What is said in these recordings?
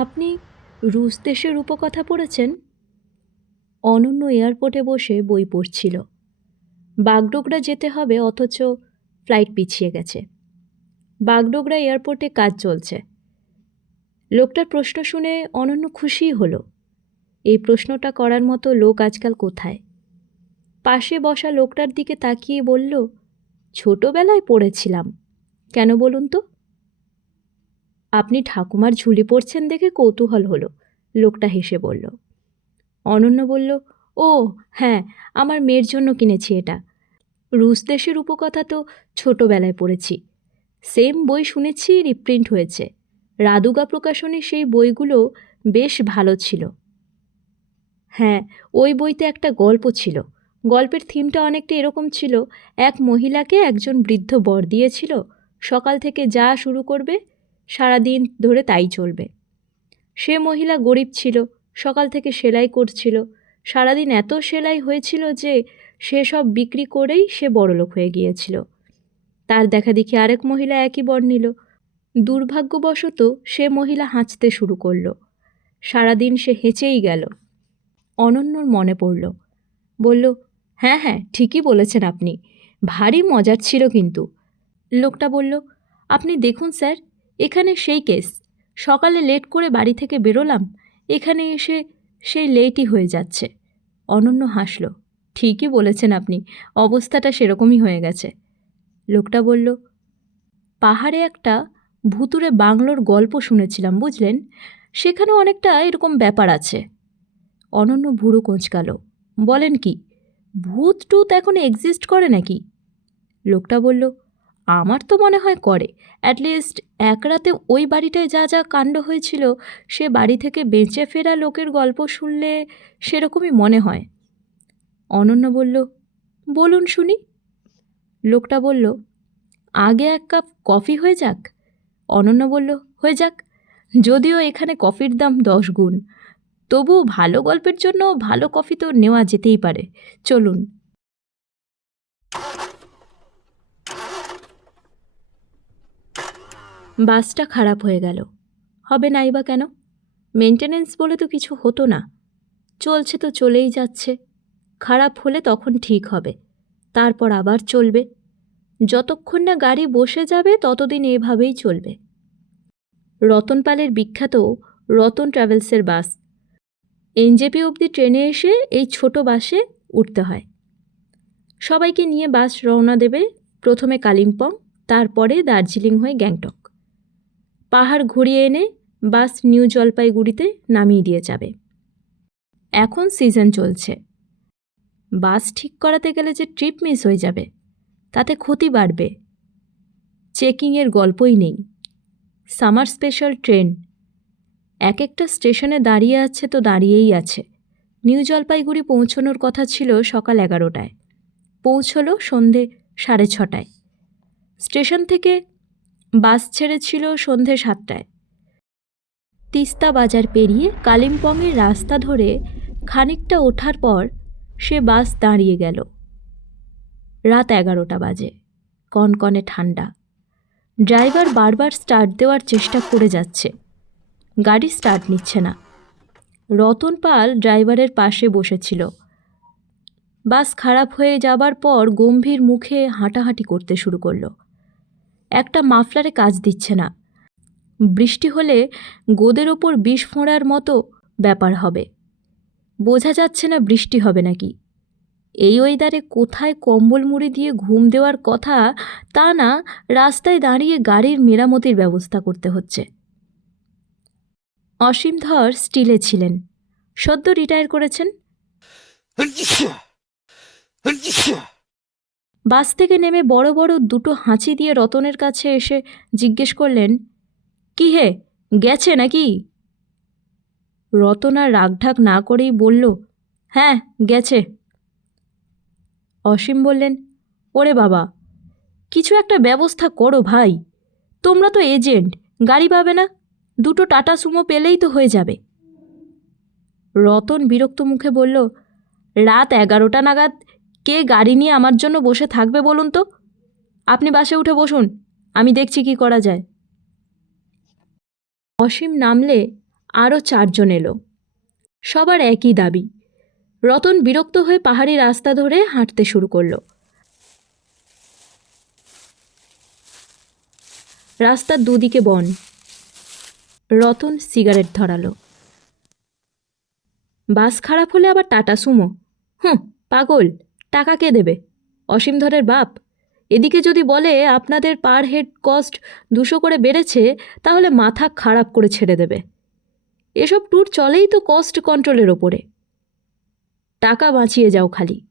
আপনি রুশ দেশের উপকথা পড়েছেন? অনন্য এয়ারপোর্টে বসে বই পড়ছিল। বাগডোগরা যেতে হবে, অথচ ফ্লাইট পিছিয়ে গেছে। বাগডোগরা এয়ারপোর্টে কাজ চলছে। লোকটার প্রশ্ন শুনে অনন্য খুশিই হলো। এই প্রশ্নটা করার মতো লোক আজকাল কোথায়? পাশে বসা লোকটার দিকে তাকিয়ে বলল, ছোটবেলায় পড়েছিলাম। কেন বলুন তো? আপনি ঠাকুমার ঝুলি পড়ছেন দেখে কৌতূহল হলো। লোকটা হেসে বলল। অনন্য বলল, ও হ্যাঁ আমার মেয়ের জন্য কিনেছি এটা। রুশ দেশের উপকথা তো ছোটোবেলায় পড়েছি। সেম বই শুনেছি, রিপ্রিন্ট হয়েছে। রাদুগা প্রকাশনের সেই বইগুলো বেশ ভালো ছিল। হ্যাঁ ওই বইতে একটা গল্প ছিল। গল্পের থিমটা অনেকটা এরকম ছিল, এক মহিলাকে একজন বৃদ্ধ বর দিয়েছিল, সকাল থেকে যা শুরু করবে সারাদিন ধরে তাই চলবে। সে মহিলা গরিব ছিল, সকাল থেকে সেলাই করছিল। সারাদিন এত সেলাই হয়েছিল যে সে সব বিক্রি করেই সে বড়লোক হয়ে গিয়েছিল। তার দেখা দেখি আরেক মহিলা একই বর নিল। দুর্ভাগ্যবশত সে মহিলা হাঁচতে শুরু করল। সারাদিন সে হেঁচেই গেল। অনন্যর মনে পড়ল। বলল হ্যাঁ হ্যাঁ ঠিকই বলেছেন আপনি। ভারী মজার ছিল কিন্তু। লোকটা বলল, আপনি দেখুন স্যার এখানে সেই কেস। সকালে লেট করে বাড়ি থেকে বেরোলাম, এখানে এসে সেই লেটই হয়ে যাচ্ছে। অনন্য হাসল, ঠিকই বলেছেন আপনি, অবস্থাটা সেরকমই হয়ে গেছে। লোকটা বলল, পাহাড়ে একটা ভুতুরে বাংলোর গল্প শুনেছিলাম, বুঝলেন? সেখানেও অনেকটা এরকম ব্যাপার আছে। অনন্য ভুরু কোঁচকাল, বলেন কি ভূত টুত এখন এক্সিস্ট করে নাকি? লোকটা বলল আমার তো মনে হয় করে। অ্যাটলিস্ট এক রাতে ওই বাড়িটায় যা যা কাণ্ড হয়েছিল, সে বাড়ি থেকে বেঁচে ফেরা লোকের গল্প শুনলে সেরকমই মনে হয়। অনন্য বলল, বলুন শুনি। লোকটা বলল, আগে এক কাপ কফি হয়ে যাক। অনন্য বলল, হয়ে যাক। যদিও এখানে কফির দাম দশ গুণ তবু ভালো গল্পের জন্য ভালো কফি তো নেওয়া যেতেই পারে। চলুন। বাসটা খারাপ হয়ে গেল। হবে নাই বা কেন? মেনটেনেন্স বলে তো কিছু হতো না। চলছে তো চলেই যাচ্ছে। খারাপ হলে তখন ঠিক হবে। তারপর আবার চলবে। যতক্ষণ না গাড়ি বসে যাবে, ততদিন এভাবেই চলবে। রতনপালের বিখ্যাত রতন ট্রাভেলসের বাস। এনজেপি অবধি ট্রেনে এসে এই ছোট বাসে উঠতে হয়। সবাইকে নিয়ে বাস রওনা দেবে প্রথমে কালিম্পং, তারপরে দার্জিলিং হয়ে গ্যাংটক। পাহাড় ঘুরিয়ে এনে বাস নিউ জলপাইগুড়িতে নামিয়ে দিয়ে যাবে। এখন সিজন চলছে। বাস ঠিক করাতে গেলে যে ট্রিপ মিস হয়ে যাবে, তাতে ক্ষতি বাড়বে। চেকিংয়ের গল্পই নেই। Summer special train. এক একটা স্টেশনে দাঁড়িয়ে আছে তো দাঁড়িয়েই আছে। নিউ জলপাইগুড়ি পৌঁছনোর কথা ছিল সকাল এগারোটায়। পৌঁছলো সন্ধে সাড়ে ছটায়। স্টেশন থেকে বাস ছেড়েছিল সন্ধে সাতটায়। তিস্তা বাজার পেরিয়ে কালিম্পংয়ের রাস্তা ধরে খানিকটা ওঠার পর সে বাস দাঁড়িয়ে গেল। রাত এগারোটা বাজে, কনকনে ঠান্ডা। ড্রাইভার বারবার স্টার্ট দেওয়ার চেষ্টা করে যাচ্ছে। গাড়ি স্টার্ট নিচ্ছে না। রতন পাল ড্রাইভারের পাশে বসেছিল। বাস খারাপ হয়ে যাবার পর গম্ভীর মুখে হাঁটাহাঁটি করতে শুরু করল। একটা মাফলারে কাজ দিচ্ছে না বৃষ্টি হলে গোদের ওপর বিষ ফোঁড়ার মতো ব্যাপার হবে বোঝা যাচ্ছে না বৃষ্টি হবে নাকি এই ওয়েদারে কোথায় কম্বল মুড়ি দিয়ে ঘুম দেওয়ার কথা তা না রাস্তায় দাঁড়িয়ে গাড়ির মেরামতির ব্যবস্থা করতে হচ্ছে অসীম ধর স্টিলে ছিলেন সদ্য রিটায়ার করেছেন বাস থেকে নেমে বড় বড় দুটো হাঁচি দিয়ে রতনের কাছে এসে জিজ্ঞেস করলেন, কি হে, গেছে নাকি? রতন আর রাগঢাক না করেই বলল হ্যাঁ গেছে। অসীম বললেন, ওরে বাবা, কিছু একটা ব্যবস্থা করো ভাই, তোমরা তো এজেন্ট, গাড়ি পাবে না, দুটো টাটা সুমো পেলেই তো হয়ে যাবে। রতন বিরক্ত মুখে বলল, রাত এগারোটা নাগাদ কে গাড়ি নিয়ে আমার জন্য বসে থাকবে বলুন তো? আপনি বাসে উঠে বসুন, আমি দেখছি কি করা যায়। অসীম নামলে আরও চারজন এলো। সবার একই দাবি, রতন বিরক্ত হয়ে পাহাড়ি রাস্তা ধরে হাঁটতে শুরু করল। রাস্তার দুদিকে বন, রতন সিগারেট ধরালো। বাস খারাপ হলে আবার টাটা সুমো। হুঁ, পাগল। টাকা কে দেবে? অসীম ধরের বাপ। এদিকে যদি বলে আপনাদের পার হেড কস্ট দুশো করে বেড়েছে, তাহলে মাথা খারাপ করে ছেড়ে দেবে। এসব ট্যুর চলেই তো কস্ট কন্ট্রোলের ওপরে। টাকা বাঁচিয়ে যাও খালি।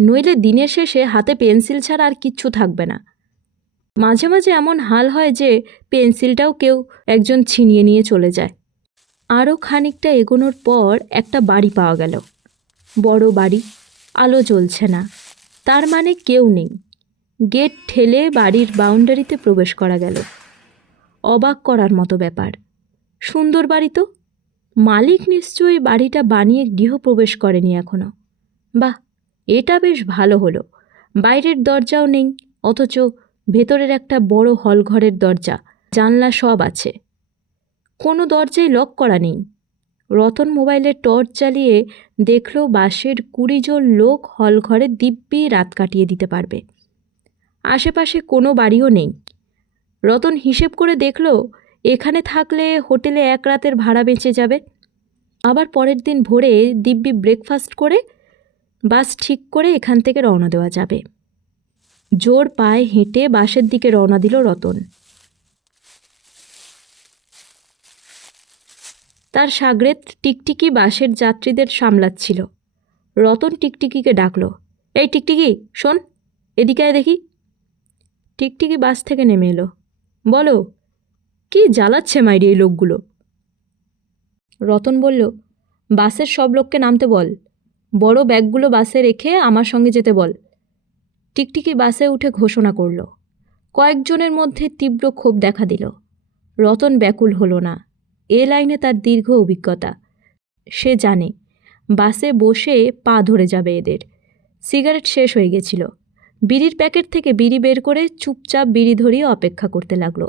নইলে দিনের শেষে হাতে পেন্সিল ছাড়া আর কিচ্ছু থাকবে না। মাঝে মাঝে এমন হাল হয় যে পেন্সিলটাও কেউ একজন ছিনিয়ে নিয়ে চলে যায়। আরও খানিকটা এগোনোর পর একটা বাড়ি পাওয়া গেল। বড় বাড়ি। আলো জ্বলছে না। তার মানে কেউ নেই। গেট ঠেলে বাড়ির বাউন্ডারিতে প্রবেশ করা গেল। অবাক করার মতো ব্যাপার। সুন্দর বাড়ি তো। মালিক নিশ্চয়ই বাড়িটা বানিয়ে গৃহপ্রবেশ করেনি এখনও বাহ, এটা বেশ ভালো হলো। বাইরের দরজাও নেই, অথচ ভেতরের একটা বড় হল ঘরের দরজা, জানলা সব আছে। কোনো দরজাই লক করা নেই। রতন মোবাইলের টর্চ চালিয়ে দেখল বাসের কুড়ি জন লোক হল ঘরে দিব্যি রাত কাটিয়ে দিতে পারবে। আশেপাশে কোনো বাড়িও নেই। রতন হিসেব করে দেখল, এখানে থাকলে হোটেলে এক রাতের ভাড়া বেঁচে যাবে। আবার পরের দিন ভোরে দিব্যি ব্রেকফাস্ট করে বাস ঠিক করে এখান থেকে রওনা দেওয়া যাবে। জোর পায়ে হেঁটে বাসের দিকে রওনা দিল রতন। তার সাগরেত টিকটিকি বাসের যাত্রীদের সামলাচ্ছিল। রতন টিকটিকিকে ডাকলো, এই টিকটিকি, শোন, এদিকে দেখি। টিকটিকি বাস থেকে নেমে এলো। বলো, কি জ্বালাচ্ছে মাইরি এই লোকগুলো? রতন বলল, বাসের সব লোককে নামতে বল, বড় ব্যাগগুলো বাসে রেখে আমার সঙ্গে যেতে বল। টিকটিকি বাসে উঠে ঘোষণা করল। কয়েকজনের মধ্যে তীব্র ক্ষোভ দেখা দিল। রতন ব্যাকুল হলো না। এ লাইনে তার দীর্ঘ অভিজ্ঞতা। সে জানে, বাসে বসে পা ধরে যাবে এদের। সিগারেট শেষ হয়ে গেছিল। বিড়ির প্যাকেট থেকে বিড়ি বের করে চুপচাপ বিড়ি ধরিয়ে অপেক্ষা করতে লাগল।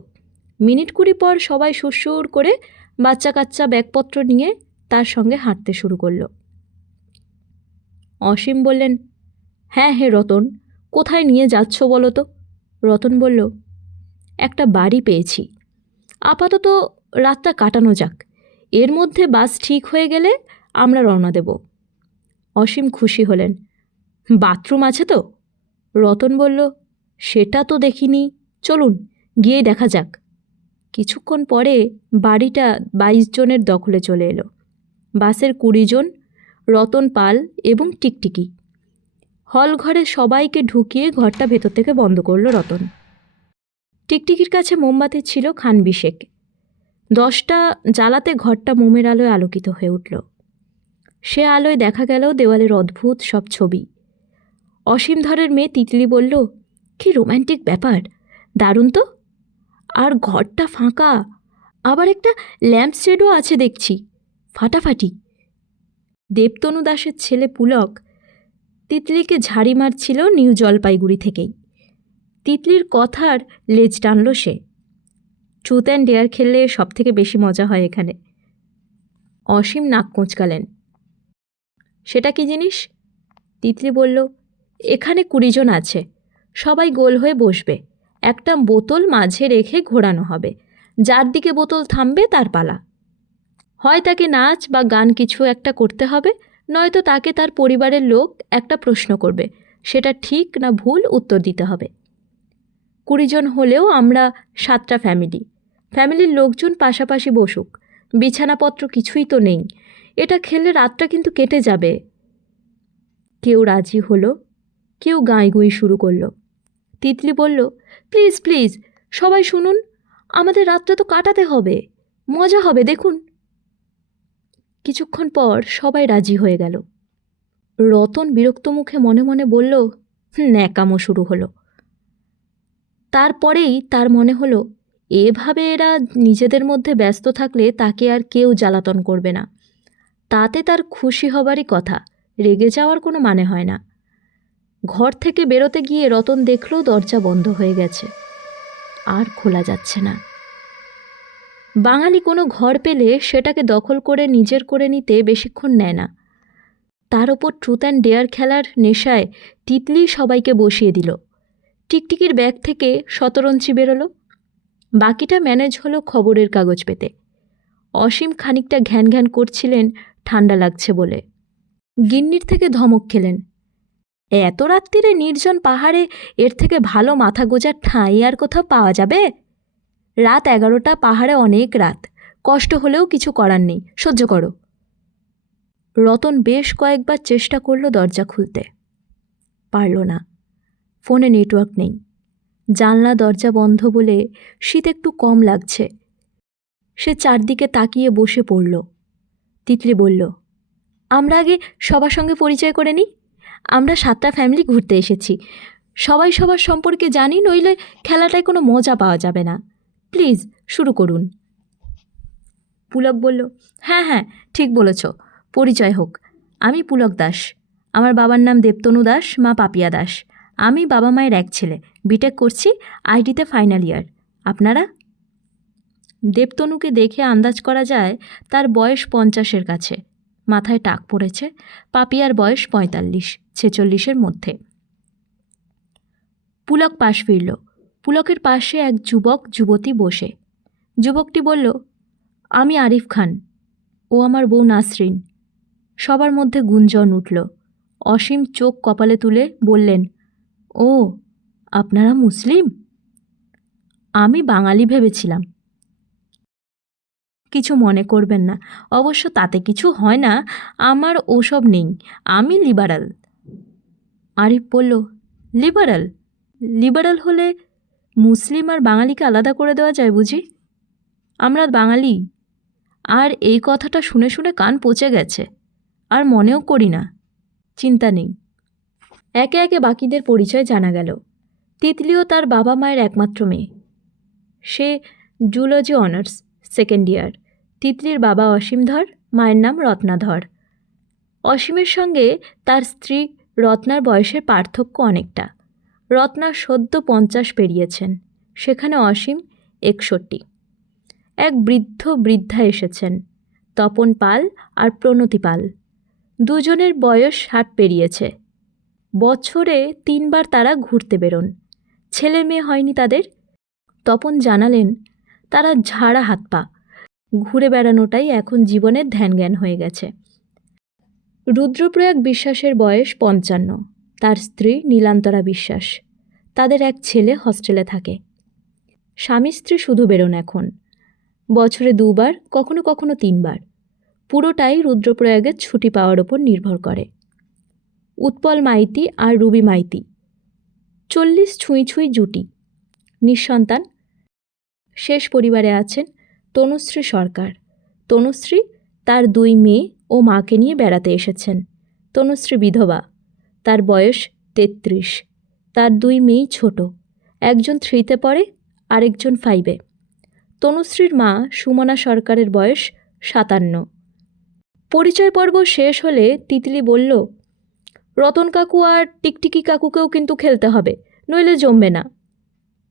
মিনিট কুড়ি পর সবাই সুরসুর করে বাচ্চা কাচ্চা ব্যাগপত্র নিয়ে তার সঙ্গে হাঁটতে শুরু করল। অসীম বললেন হ্যাঁ হে রতন, কোথায় নিয়ে যাচ্ছ বলো তো? রতন বলল, একটা বাড়ি পেয়েছি। আপাতত রাতটা কাটানো যাক। এর মধ্যে বাস ঠিক হয়ে গেলে আমরা রওনা দেব। অসীম খুশি হলেন। বাথরুম আছে তো? রতন বলল, সেটা তো দেখিনি। চলুন, গিয়ে দেখা যাক। কিছুক্ষণ পরে বাড়িটা বাইশ জনের দখলে চলে এলো। বাসের কুড়ি জন, রতন পাল এবং টিকটিকি। হল ঘরে সবাইকে ঢুকিয়ে ঘরটা ভেতর থেকে বন্ধ করল রতন। টিকটিকির কাছে মোমবাতি ছিল খান বিশেক দশটা জ্বালাতে ঘরটা মোমের আলোয় আলোকিত হয়ে উঠল। সে আলোয় দেখা গেল দেওয়ালের অদ্ভুত সব ছবি। অসীম ধরের মেয়ে তিতলি বলল, কি রোম্যান্টিক ব্যাপার, দারুণ তো। আর ঘরটা ফাঁকা, আবার একটা ল্যাম্প শেডও আছে দেখছি, ফাটাফাটি। দেবতনু দাসের ছেলে পুলক তিতলিকে ঝাড়ি মারছিল নিউ জলপাইগুড়ি থেকেই। তিতলির কথার লেজ টানল সে। ট্রুথ অ্যান্ড ডেয়ার খেললে সব থেকে বেশি মজা হয় এখানে। অসীম নাক কোঁচকালেন। সেটা কি জিনিস? তিতলি বলল, এখানে কুড়িজন আছে। সবাই গোল হয়ে বসবে। একটা বোতল মাঝে রেখে ঘোরানো হবে। যার দিকে বোতল থামবে, তার পালা। হয় তাকে নাচ বা গান কিছু একটা করতে হবে, নয়তো তাকে তার পরিবারের লোক একটা প্রশ্ন করবে। সেটা ঠিক না ভুল উত্তর দিতে হবে। কুড়িজন হলেও আমরা সাতটা ফ্যামিলি ফ্যামিলির লোকজন পাশাপাশি বসুক। বিছানাপত্র কিছুই তো নেই। এটা খেলে রাতটা কিন্তু কেটে যাবে। কেউ রাজি হলো, কেউ গাঁইগুঁই শুরু করল। তিতলি বলল, প্লিজ প্লিজ, সবাই শুনুন, আমাদের রাতটা তো কাটাতে হবে। মজা হবে, দেখুন। কিছুক্ষণ পর সবাই রাজি হয়ে গেল। রতন বিরক্ত মুখে মনে মনে বলল, ন্যাকামো শুরু হলো। তারপরেই তার মনে হলো এভাবে এরা নিজেদের মধ্যে ব্যস্ত থাকলে তাকে আর কেউ জ্বালাতন করবে না। তাতে তার খুশি হবারই কথা, রেগে যাওয়ার কোনো মানে হয় না। ঘর থেকে বেরোতে গিয়ে রতন দেখল দরজা বন্ধ হয়ে গেছে। আর খোলা যাচ্ছে না। বাঙালি কোনো ঘর পেলে সেটাকে দখল করে নিজের করে নিতে বেশিক্ষণ নেয় না। তার ওপর ট্রুথ অ্যান্ড ডেয়ার খেলার নেশায় তিতলি সবাইকে বসিয়ে দিল। টিকটিকির ব্যাগ থেকে শতরঞ্চি বেরোলো। বাকিটা ম্যানেজ হলো খবরের কাগজ পেতে। অসীম খানিকটা ঘ্যান ঘ্যান করছিলেন, ঠান্ডা লাগছে বলে। গিন্নির থেকে ধমক খেলেন। এত রাত্রিরে নির্জন পাহাড়ে এর থেকে ভালো মাথা গোজার ঠাঁই আর কোথাও পাওয়া যাবে? রাত এগারোটা, পাহাড়ে অনেক রাত। কষ্ট হলেও কিছু করার নেই, সহ্য করো। রতন বেশ কয়েকবার চেষ্টা করল দরজা খুলতে। পারল না। ফোনে নেটওয়ার্ক নেই। জানলা দরজা বন্ধ বলে শীত একটু কম লাগছে। সে চারদিকে তাকিয়ে বসে পড়ল। তিতলি বলল, আমরা আগে সবার সঙ্গে পরিচয় করে নিই। আমরা সাতটা ফ্যামিলি ঘুরতে এসেছি। সবাই সবার সম্পর্কে জানি, নইলে খেলাটায় কোনো মজা পাওয়া যাবে না। প্লিজ, শুরু করুন। পুলক বলল হ্যাঁ হ্যাঁ ঠিক বলেছ। পরিচয় হোক। আমি পুলক দাস। আমার বাবার নাম দেবতনু দাস, মা পাপিয়া দাস। আমি বাবা মায়ের এক ছেলে বিটেক করছি আইডিতে ফাইনাল ইয়ার আপনারা? দেবতনুকে দেখে আন্দাজ করা যায় তার বয়স পঞ্চাশের কাছে। মাথায় টাক পড়েছে, পাপিয়ার বয়স পঁয়তাল্লিশ, ছেচল্লিশের মধ্যে। পুলক পাশ ফিরল। পুলকের পাশে এক যুবক, যুবতী বসে। যুবকটি বলল, আমি আরিফ খান। ও আমার বউ নাসরিন। সবার মধ্যে গুঞ্জন উঠল। অসীম চোখ কপালে তুলে বললেন ও, আপনারা মুসলিম? আমি বাঙালি ভেবেছিলাম। কিছু মনে করবেন না। অবশ্য তাতে কিছু হয় না। আমার ওসব নেই। আমি লিবারাল আরিফ বলল লিবারাল লিবারাল হলে মুসলিম আর বাঙালিকে আলাদা করে দেওয়া যায় বুঝি? আমরা বাঙালি। আর এই কথাটা শুনে শুনে কান পচে গেছে। আর মনেও করি না। চিন্তা নেই। একে একে বাকিদের পরিচয় জানা গেল। তিতলিও তার বাবা মায়ের একমাত্র মেয়ে। সে জুলজি অনার্স, সেকেন্ড ইয়ার। তিতলির বাবা অসীম ধর, মায়ের নাম রত্নাধর অসীমের সঙ্গে তার স্ত্রী রত্নার বয়সের পার্থক্য অনেকটা। রত্না সদ্য পঞ্চাশ পেরিয়েছেন, সেখানে অসীম একষট্টি। এক বৃদ্ধ বৃদ্ধা এসেছেন, তপন পাল আর প্রণতি পাল। দুজনের বয়স ষাট পেরিয়েছে। বছরে তিনবার তারা ঘুরতে বেরোন। ছেলে মেয়ে হয়নি তাদের। তপন জানালেন, তারা ঝাড়া হাত পা। ঘুরে বেড়ানোটাই এখন জীবনের ধ্যান জ্ঞান হয়ে গেছে। রুদ্রপ্রয়াগ বিশ্বাসের বয়স পঞ্চান্ন। তার স্ত্রী নীলান্তরা বিশ্বাস। তাদের এক ছেলে হস্টেলে থাকে। স্বামী স্ত্রী শুধু বেরোন এখন। বছরে দুবার, কখনো কখনো তিনবার। পুরোটাই রুদ্রপ্রয়াগের ছুটি পাওয়ার ওপর নির্ভর করে। উৎপল মাইতি আর রুবি মাইতি। চল্লিশ ছুঁই ছুঁই জুটি। নিঃসন্তান, শেষ পরিবারে আছেন তনুশ্রী সরকার। তনুশ্রী তার দুই মেয়ে ও মাকে নিয়ে বেড়াতে এসেছেন। তনুশ্রী বিধবা, তার বয়স তেত্রিশ। তার দুই মেয়েই ছোট। একজন থ্রিতে পড়ে, আরেকজন ফাইভে। তনুশ্রীর মা সুমনা সরকারের বয়স সাতান্ন। পরিচয় পর্ব শেষ হলে তিতলি বলল রতন কাকু আর টিকটিকি কাকুকেও কিন্তু খেলতে হবে, নইলে জমবে না।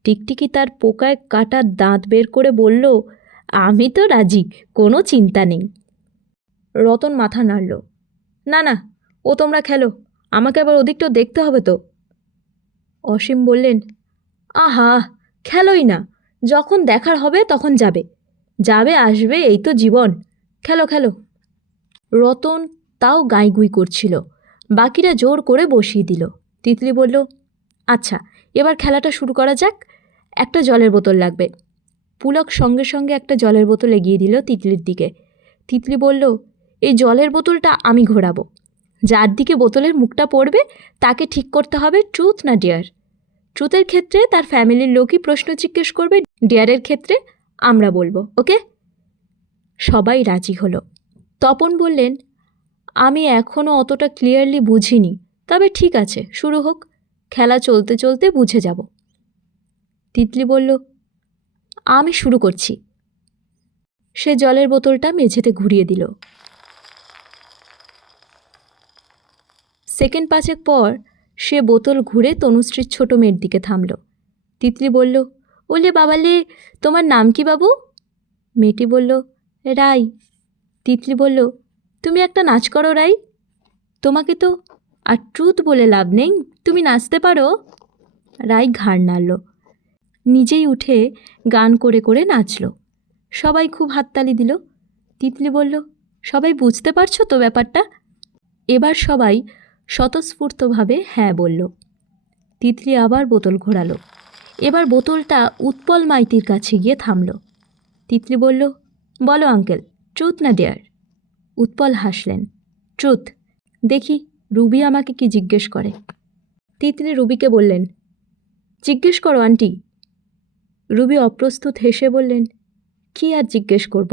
টিকটিকি তার পোকায় কাটা দাঁত বের করে বলল, আমি তো রাজি, কোনো চিন্তা নেই। রতন মাথা নাড়ল, না না, ও তোমরা খেলো, আমাকে আবার ওদিকটাও দেখতে হবে তো। অসীম বললেন, আহা, খেলোই না, যখন দেখার হবে তখন যাবে যাবে, আসবে, এই তো জীবন, খেলো খেলো। রতন তাও গাইগুই করছিল বাকিরা জোর করে বসিয়ে দিল। তিতলি বলল আচ্ছা এবার খেলাটা শুরু করা যাক। একটা জলের বোতল লাগবে। পুলক সঙ্গে সঙ্গে একটা জলের বোতল এগিয়ে দিল তিতলির দিকে। তিতলি বলল, এই জলের বোতলটা আমি ঘোরাবো। যার দিকে বোতলের মুখটা পড়বে, তাকে ঠিক করতে হবে ট্রুথ না ডিয়ার। ট্রুথের ক্ষেত্রে তার ফ্যামিলির লোকই প্রশ্ন জিজ্ঞেস করবে, ডিয়ারের ক্ষেত্রে আমরা বলব, ওকে? সবাই রাজি হলো। তপন বললেন আমি এখনও অতটা ক্লিয়ারলি বুঝিনি। তবে ঠিক আছে, শুরু হোক। খেলা চলতে চলতে বুঝে যাব। তিতলি বলল, আমি শুরু করছি। সে জলের বোতলটা মেঝেতে ঘুরিয়ে দিল। সেকেন্ড পাঁচেক পর সে বোতল ঘুরে তনুশ্রীর ছোট মেয়ের দিকে থামল। তিতলি বলল, ওলে বাবালে, তোমার নাম কি বাবু? মেয়েটি বলল, রাই। তিতলি বলল তুমি একটা নাচ করো, রাই। তোমাকে তো আর ট্রুথ বলে লাভ নেই। তুমি নাচতে পারো। রাই ঘাড় নাড়ল। নিজেই উঠে গান করে করে নাচল। সবাই খুব হাততালি দিল। তিতলি বলল, সবাই বুঝতে পারছ তো ব্যাপারটা? এবার সবাই স্বতঃস্ফূর্তভাবে হ্যাঁ বলল। তিতলি আবার বোতল ঘোরালো। এবার বোতলটা উৎপল মাইতির কাছে গিয়ে থামল। তিতলি বলল, বলো আঙ্কেল ট্রুথ না ডেয়ার উৎপল হাসলেন। ট্রুথ, দেখি রুবি আমাকে কি জিজ্ঞেস করে? তিতলি রুবিকে বললেন, জিজ্ঞেস করো, আন্টি। রুবি অপ্রস্তুত হেসে বললেন, কি আর জিজ্ঞেস করব?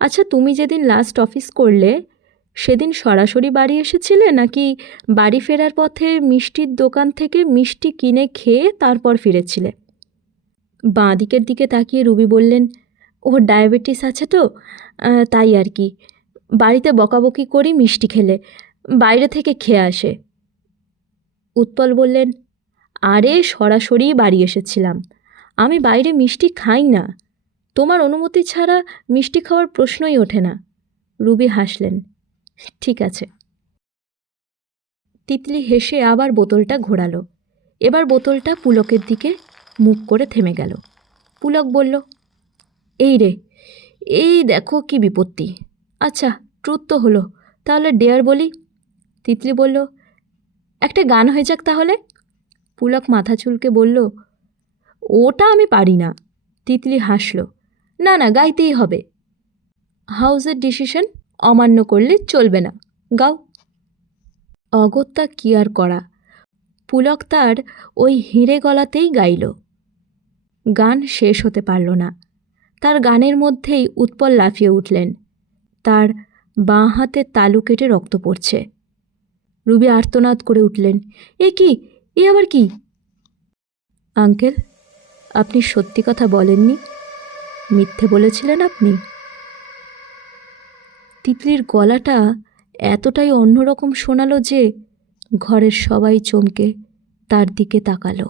আচ্ছা তুমি যেদিন লাস্ট অফিস করলে, সেদিন সরাসরি বাড়ি এসেছিলে নাকি বাড়ি ফেরার পথে মিষ্টির দোকান থেকে মিষ্টি কিনে খেয়ে তারপর ফিরেছিলে? বাঁ দিকের দিকে তাকিয়ে রুবি বললেন ওর ডায়াবেটিস আছে তো তাই আর কি। বাড়িতে বকাবকি করি, মিষ্টি খেলে, বাইরে থেকে খেয়ে আসে। উৎপল বললেন, আরে, সরাসরি বাড়ি এসেছিলাম। আমি বাইরে মিষ্টি খাই না। তোমার অনুমতি ছাড়া মিষ্টি খাওয়ার প্রশ্নই ওঠে না। রুবি হাসলেন, ঠিক আছে। তিতলি হেসে আবার বোতলটা ঘোরালো। এবার বোতলটা পুলকের দিকে মুখ করে থেমে গেল। পুলক বলল এই রে, এই দেখো কি বিপত্তি। আচ্ছা ট্রুথ তো হলো, তাহলে ডেয়ার বলি? তিতলি বলল, একটা গান হয়ে যাক তাহলে? পুলক মাথা চুলকে বলল, ওটা আমি পারি না। তিতলি হাসল, না না, গাইতেই হবে। হাউসের ডিসিশন অমান্য করলে চলবে না। গাও। অগত্যা কি আর করা? পুলক তার ওই হিঁড়ে গলাতেই গাইল। গান শেষ হতে পারল না। তার গানের মধ্যেই উৎপল লাফিয়ে উঠলেন। তার বাঁ হাতে তালু কেটে রক্ত পড়ছে। রুবি আর্তনাদ করে উঠলেন, এ কি? এ আবার কি? আঙ্কেল, আপনি সত্যি কথা বলেননি? মিথ্যে বলেছিলেন আপনি? তিতলির গলাটা এতটাই অন্যরকম শোনালো যে ঘরের সবাই চমকে তার দিকে তাকালো।